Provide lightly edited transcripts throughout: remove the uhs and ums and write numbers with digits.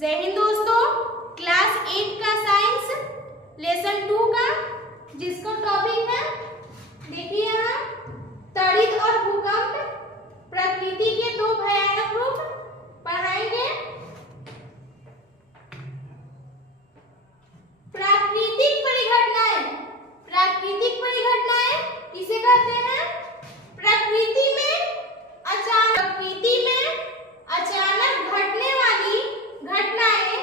जय हिंद दोस्तों, क्लास 8 का साइंस लेसन 2 का जिसका टॉपिक है, देखिए यहाँ तड़ित और भूकंप प्रकृति के दो भयानक रूप पढ़ाएंगे। प्राकृतिक परिघटनाएं किसे कहते हैं? प्रकृति में अचानक घटने वाली घटनाएं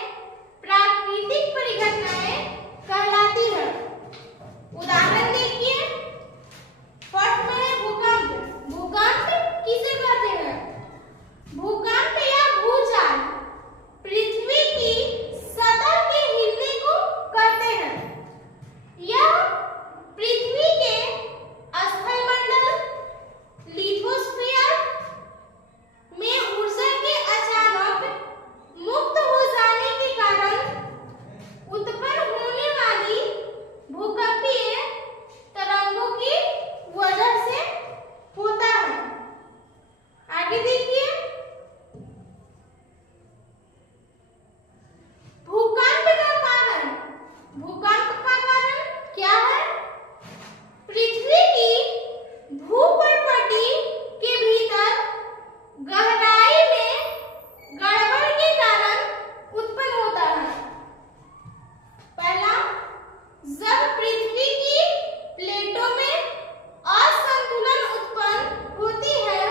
प्राकृतिक परिघटनाएं कहलाती है। उदाहरण देखिए, फर्स्ट में है भूकंप। भूकंप किसे कहते हैं? भूकंप या भूचाल पृथ्वी की सतह के हिलने को कहते हैं। यह पृथ्वी के स्थलमंडल लिथोस्फीयर में ऊर्जा के अचानक मुक्त हो जाने के कारण उत्पन्न होने वाली भूकंपीय तरंगों की वजह से होता है। आगे देखिए, भूकंप का कारण क्या है? पृथ्वी की भूपर्पटी के भीतर गहराई में गड़बड़ के कारण उत्पन्न होता है। पहला, जब पृथ्वी की प्लेटों में असंतुलन उत्पन्न होती है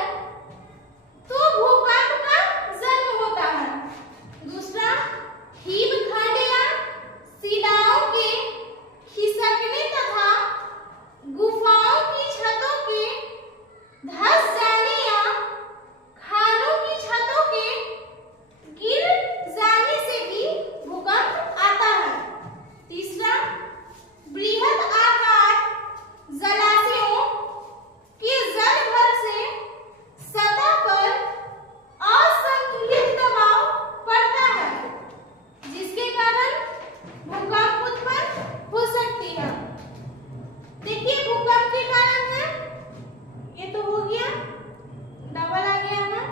तो भूकंप का जन्म होता है। दूसरा, हिमखंड या शिलाओं के खिसकने तथा गुफाओं की छतों के धंस जाने या खानों की छतों के गिर जाने से भी भूकंप आता है। तीसरा, बृहद आकार जलाशयों के जलभर से सतह पर असंतुलित दबाव पड़ता है, जिसके कारण भूकंप उत्पन्न हो सकती है। देखिए, भूकंप के कारण है, ये तो हो गया, डबल आ गया ना।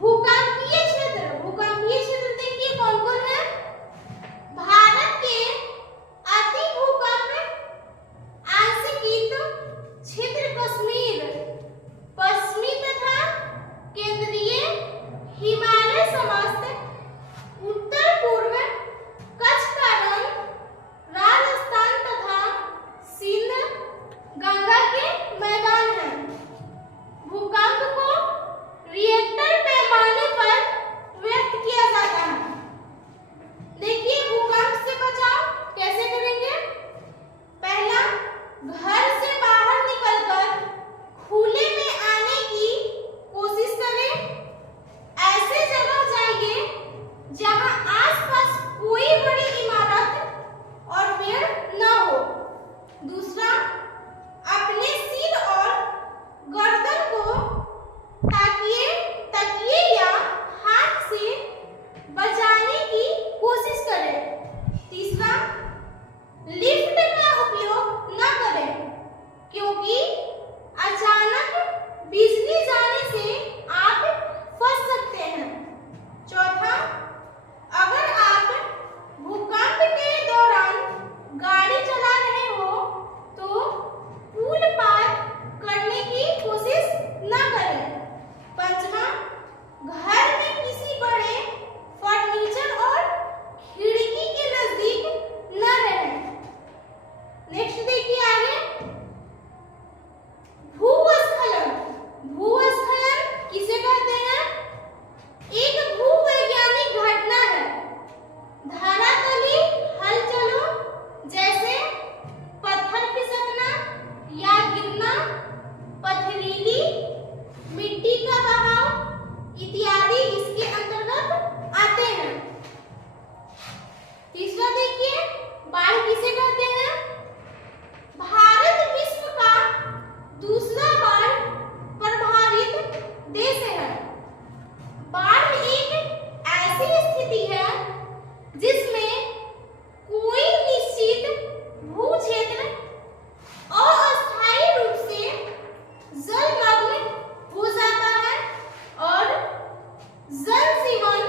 भूकंपीय क्षेत्र देखिए कौन कौन है? भारत के अति भूकंप आंशिक क्षेत्र कश्मीर, पश्चिमी तथा केंद्रीय हिमालय समस्त, उत्तर पूर्व कच्छ का रंग, राजस्थान तथा सिंध गंगा के मैदान हैं। भूकंप को रिएक्टर पैमाने पर व्यक्त किया जाता है। देखिए, भूकंप से बचाव कैसे करेंगे? पहला, घर से बाहर निकलकर खुले में आने की कोशिश करें। ऐसे जगह जाइए जहां आसपास कोई बड़ी इमारत और पेड़ न हो। दूसरा, अपने सिर और गर्दन को तकिए या हाथ से बचाने की कोशिश करें। तीसरा, लिफ्ट का उपयोग न करें, क्योंकि अचानक बिजली जाने से आप फंस सकते हैं। चौथा, अगर आप भूकंप के दौरान गाड़ी चला रहे हो तो पुल पार करने की कोशिश न करें। पांचवा, घर में किसी बड़े फर्नीचर और खिड़की के नजदीक न रहें। नेक्स्ट देखिए आगे, भूस्खलन किसे कहते हैं? एक भूवैज्ञानिक घटना है। धरातली हलचलों जैसे पत्थर खिसकना या गिरना, पथरीली मिट्टी का बहाव इत्यादि इसके अंतर्गत आते हैं। तीसरा देखिए, बाढ़ किसे कहते हैं? भारत विश्व का दूसरा बाढ़ प्रभावित देश है। बाढ़ एक ऐसी स्थिति है जिसमें कोई निश्चित भू क्षेत्र अस्थायी रूप से जलमग्न हो जाता है और जन जीवन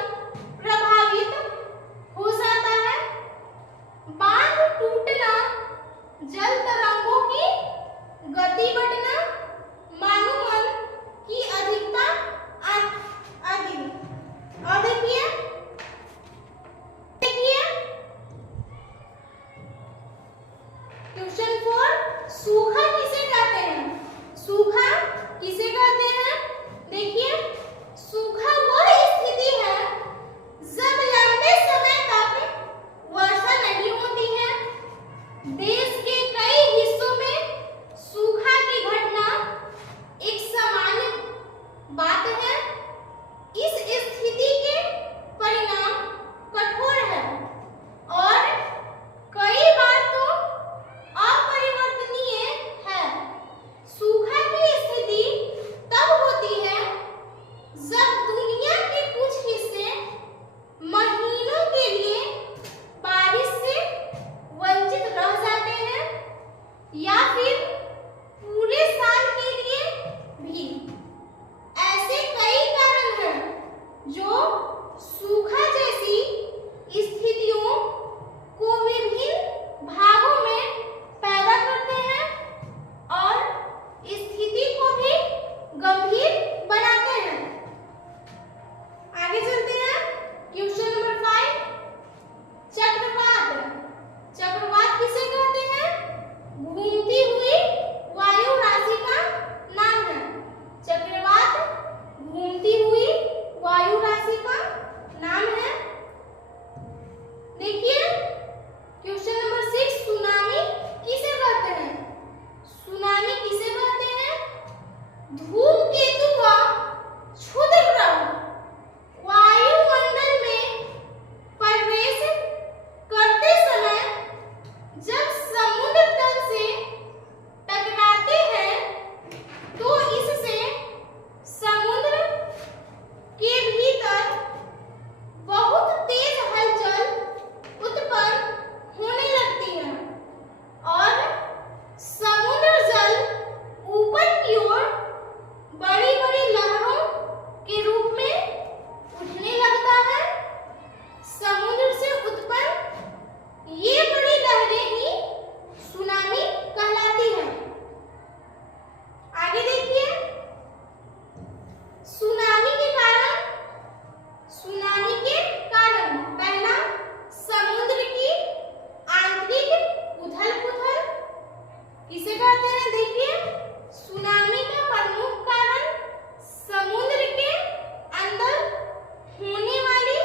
होने वाली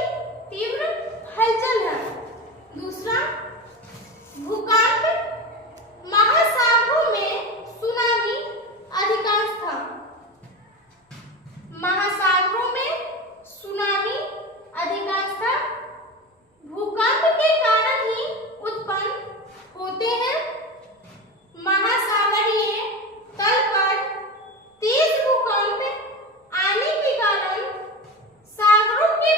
तीव्र हलचल है। दूसरा, भूकंप महासागरों में सुनामी अधिकांशतः। महासागरों में सुनामी अधिकांशतः भूकंप के कारण ही उत्पन्न होते हैं। महासागरीय तल पर तेज भूकंप आने के कारण सागरों के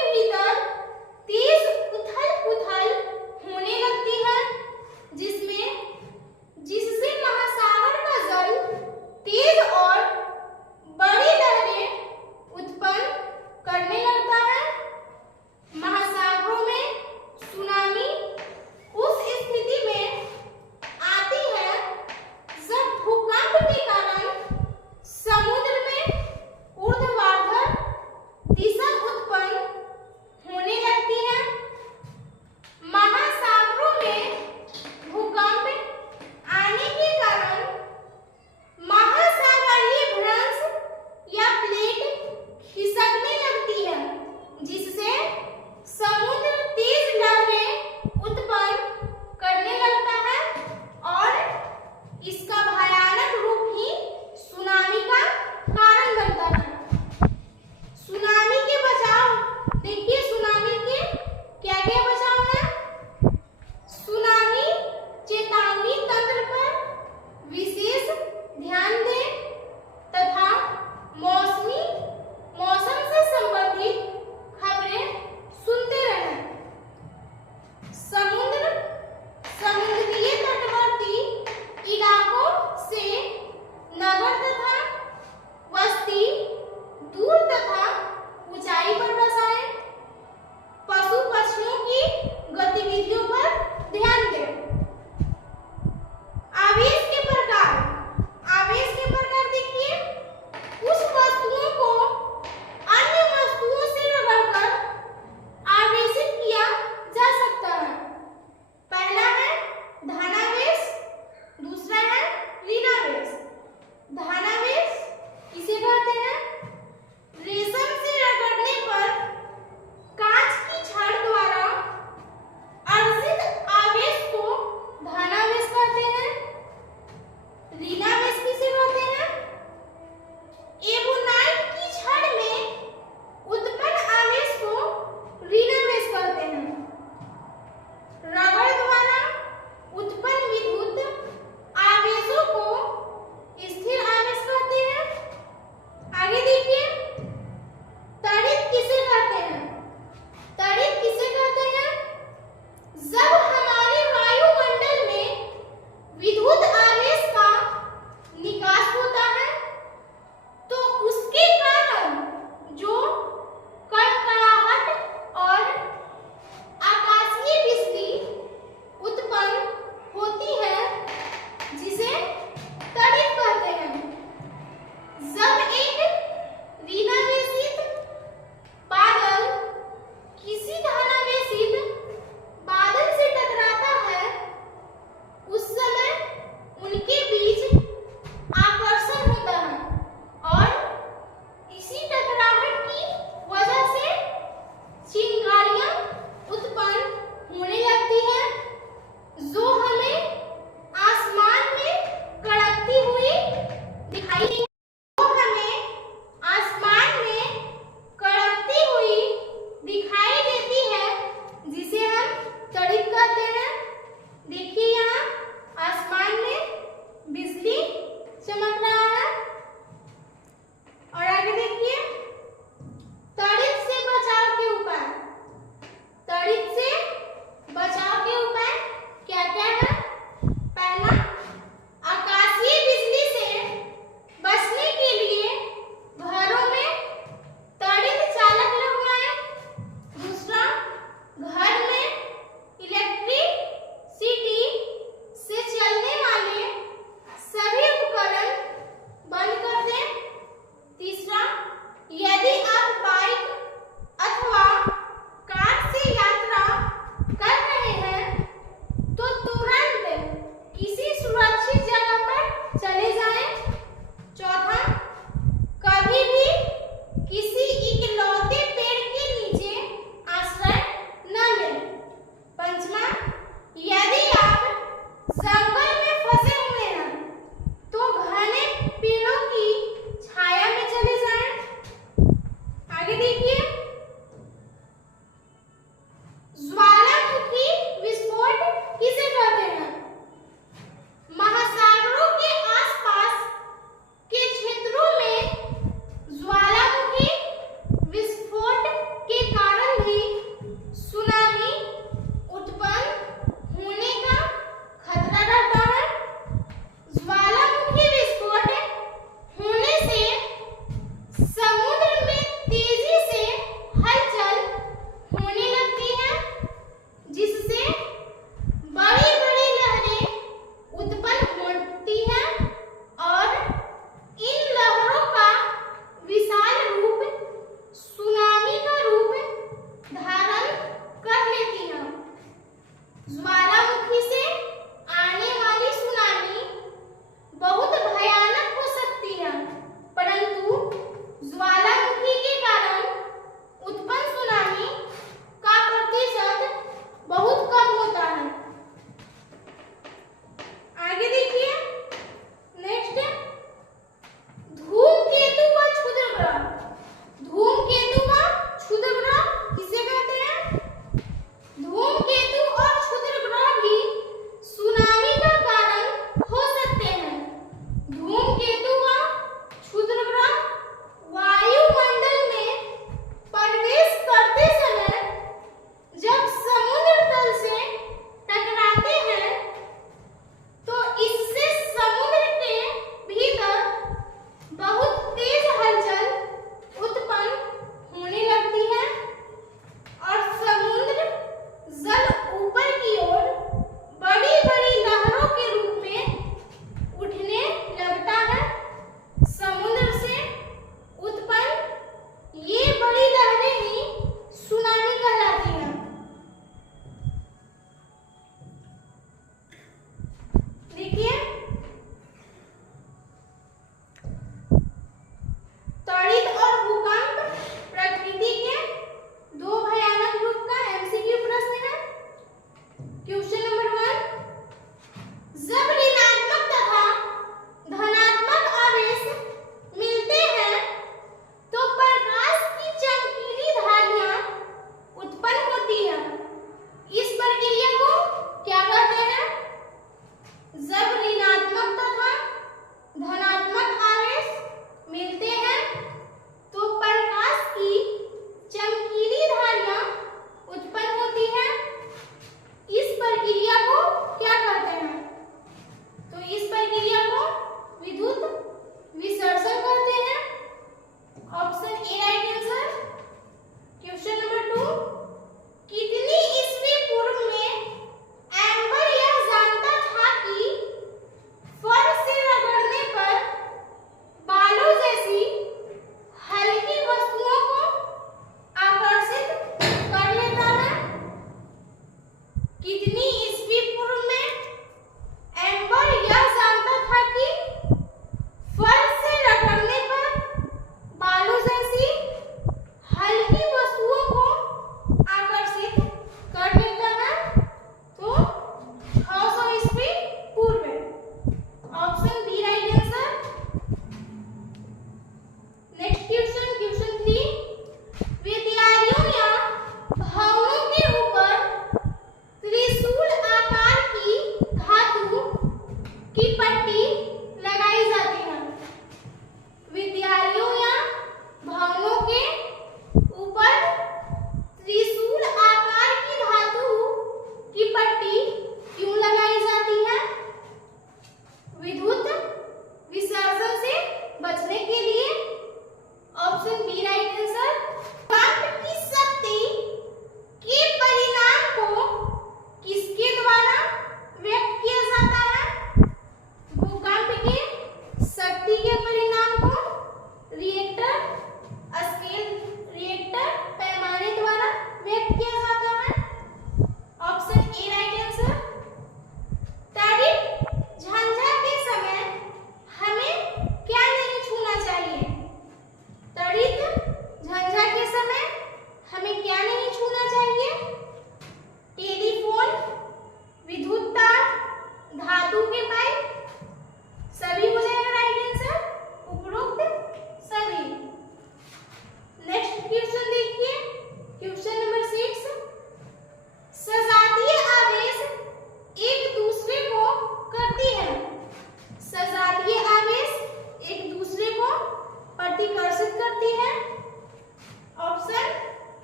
त्रिशूल आकार की धातु की पट्टी क्यों लगाई जाती है? विद्युत विसर्जन से बचने के लिए। Option B right answer. भूकंप की शक्ति के परिणाम को किसके द्वारा व्यक्त किया जाता है? भूकंप के शक्ति के परिणाम को रिएक्टर स्केल रिएक्टर पैमाने द्वारा व्यक्त किया जाता है। Option A right answer. तड़ित झंझा के समय हमें क्या नहीं छूना चाहिए? तड़ित झंझा के समय हमें क्या नहीं छूना चाहिए? टेलीफोन, विद्युत तार, धातु के पाइप, सभी हो जाएगा राइट आंसर, उपरोक्त सभी। नेक्स्ट क्वेश्चन देखिए, क्वेश्चन नंबर 6। सजातीय आवेश एक दूसरे को करती है। सजातीय आवेश एक दूसरे को प्रतिकर्षित करती है। Option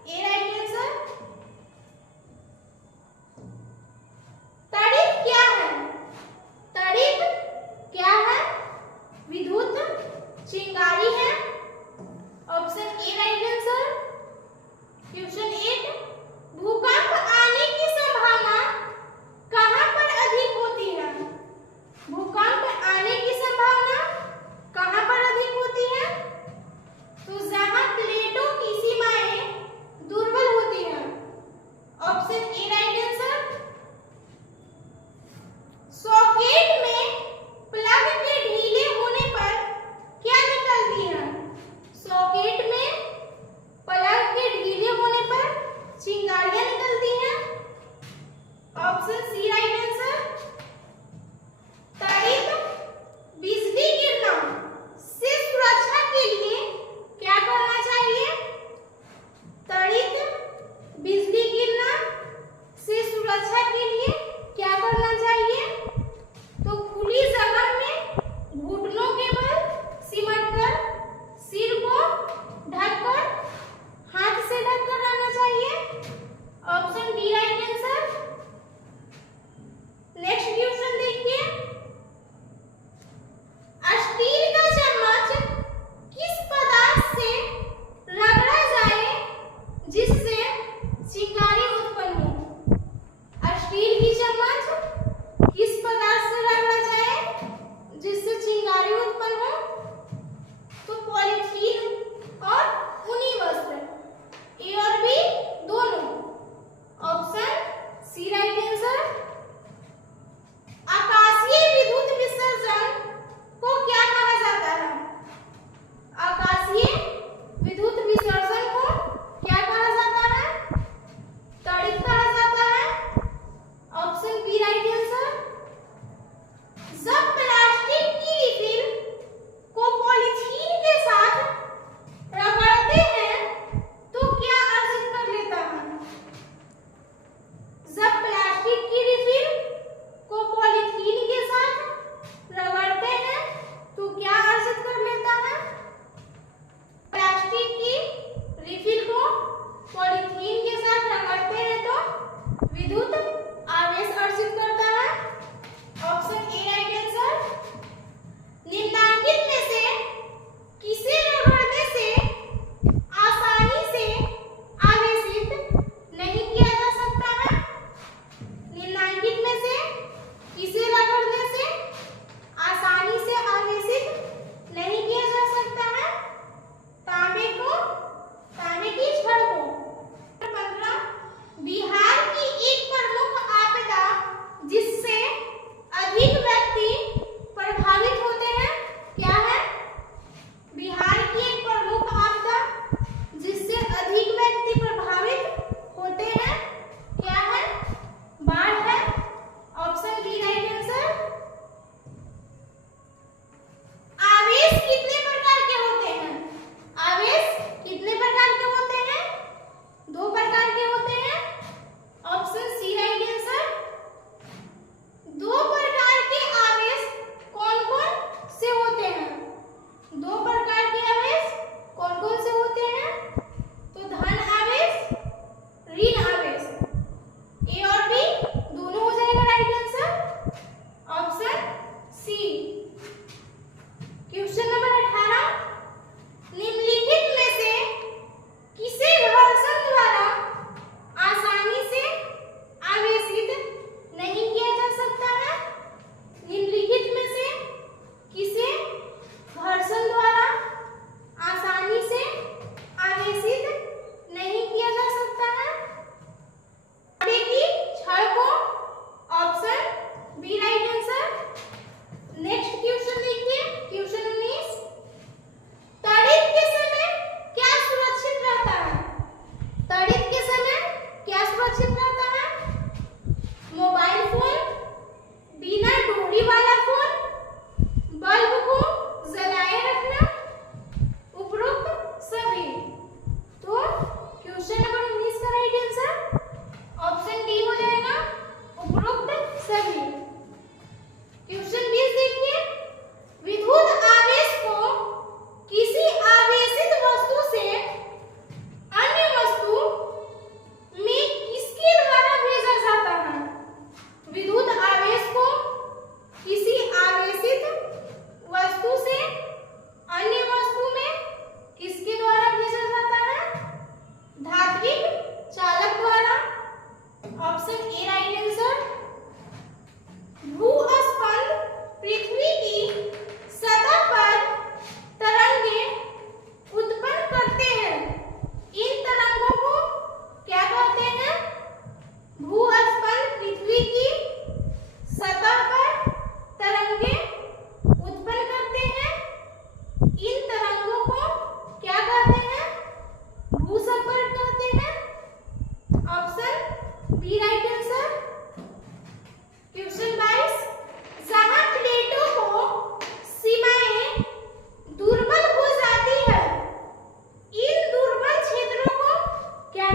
A right answer. तड़ित क्या है? तड़ित क्या है? विद्युत चिंगारी है। Option A right answer. Question 8। भूकंप आने की संभावना कहां पर अधिक होती है? भूकंप आने की संभावना कहां पर अधिक होती है? तो जहां प्लेटों की सीमाएं दुर्बल होती हैं। Option A right answer. Socket में प्लग के ढीले होने पर क्या निकलती है? सॉकेट में प्लग के ढीले होने पर चिंगारियां निकलती हैं। Option C right answer. तड़ित बिजली गिरना से सुरक्षा के लिए क्या करना चाहिए? तड़ित बिजली गिरना से सुरक्षा के लिए क्या करना चाहिए? तो खुली जगह में घुटनों के बल सिमटकर, सिर को ढककर, हाथ से ढककर रहना चाहिए। Option B right answer. Next question देखिए। स्टील का चम्मच किस पदार्थ से रगड़ा जाए जिससे चिंगारी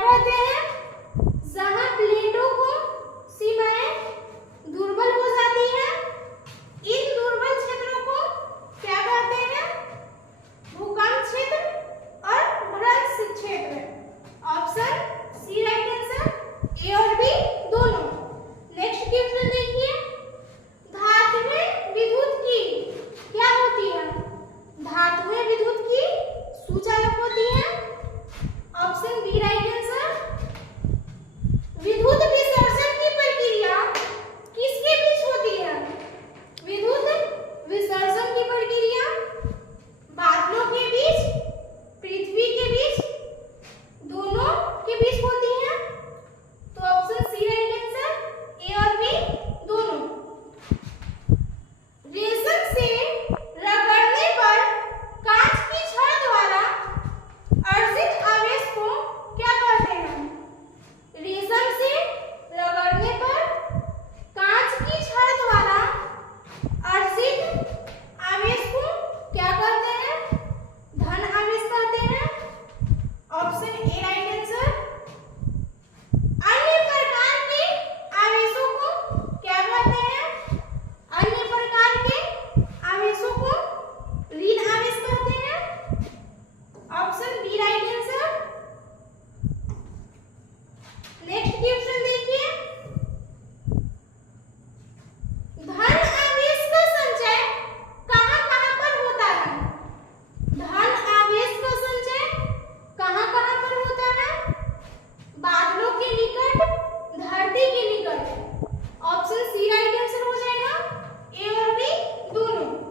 कहते हैं? जहां प्लेटों को सीमाएं दुर्बल हो जाती हैं, इन दुर्बल क्षेत्रों को क्या कहते हैं? भूकंप क्षेत्र और भ्रंश क्षेत्र। ऑप्शन सी राइट आंसर, ए और बी दोनों। नेक्स्ट क्वेश्चन देखिए, धातुएं विद्युत की क्या होती है? धातुएं विद्युत की सुचालक होती है। Option B right answer. विद्युत विसर्जन की प्रक्रिया किसके बीच होती है? विद्युत विसर्जन की प्रक्रिया बादलों के बीच, पृथ्वी के बीच, दोनों के बीच होती है। तो ऑप्शन सी राइट आंसर, ए और बी दोनों। रेशम से रगड़ने पर कांच की छड़ द्वारा अर्जित आवेश को क्या कहते हैं? रेशम से रगड़ने पर कांच की छड़ द्वारा अर्जित आवेश को क्या कहते हैं? धन आवेश कहते हैं। Option A right answer. अन्य प्रकार के आवेशों को क्या कहते हैं? अन्य प्रकार के आवेशों को ऋण आवेश कहते हैं। Option B right answer. Next question देखिए, धन आवेश का संचय कहां-कहां पर होता है? धन आवेश का संचय कहां-कहां पर होता है? बादलों के निकट, धरती के निकट। ऑप्शन सी राइट आंसर हो जाएगा, ए और बी दोनों।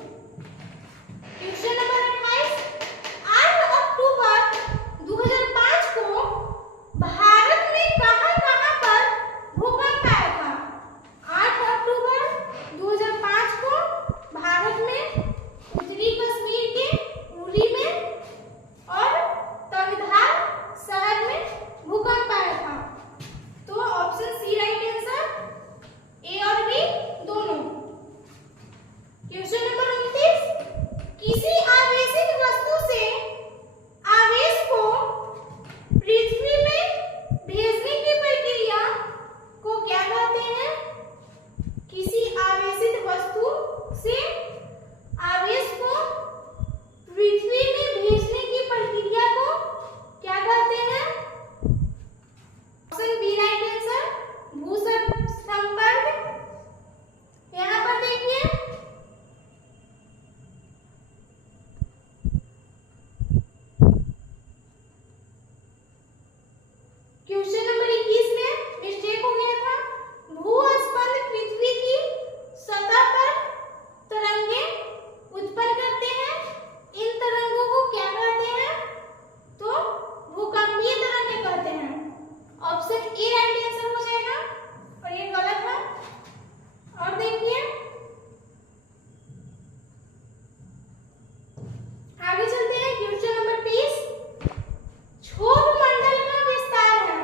क्वेश्चन नंबर 28, 8 अक्टूबर 2005 को भारत में कहां-कहां पर भूकंप आया था? 8 अक्टूबर 2005 को भारत में उत्तरी कश्मीर के उरी में और तंगधार शहर में भूकंप आया था। तो ऑप्शन सी राइट आंसर, ए और बी दोनों। क्वेश्चन नंबर 29, किसी आवेशित वस्तु से आवेश को पृथ्वी में भेजने की प्रक्रिया को क्या कहते हैं? किसी आवेशित वस्तु से आवेश को पृथ्वी में भेजने की प्रक्रिया को क्या कहते हैं? ऑप्शन बी राइट आंसर, भूसंपर्क। यहाँ पर देखिए, क्वेश्चन नंबर 21 में मिस्टेक हो गया था। भूस्पंद पृथ्वी की सतह पर तरंगे उत्पन्न करते हैं। इन तरंगों को क्या कहते हैं? तो भूकंपीय तरंगे कहते हैं। ऑप्शन ए राइट आंसर हो जाएगा और ये गलत है। और देखिए, आगे चलते हैं। क्वेश्चन नंबर 20, क्षोभ मंडल का विस्तार है।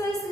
संस्कृति